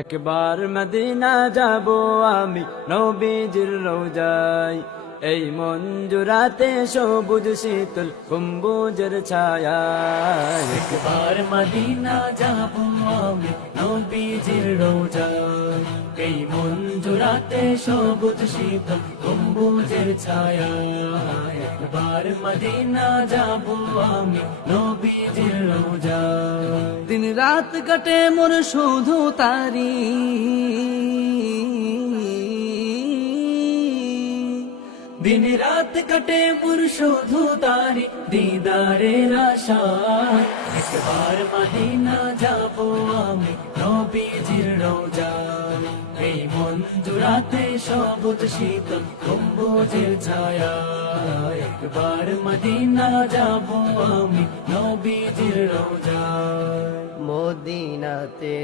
একবার মদিনা যাব আমি নবীজির রওজায়, এই মঞ্জুরাতে সবুজ শীতল গম্বুজের ছায়ায়। একবার মদিনা যাব আমি নবীজির রওজায়, এই মঞ্জুরাতে সবুজ শীতল গম্বুজের ছায়ায়। একবার মদিনা যাব আমি নবীজির রওজায়। দিন রাত কাটে মোর শুধু তারি, দিন রাত কাটে মোর শুধু তারি দিদারের আশায়। একবার মদিনা যাব আমি নবীজির রওজায়, এই মঞ্জুরাতে সবুজ শীতল গম্বুজের ছায়ায়। একবার মদিনা যাব আমি নবীজির রওজায়। মদিনাতে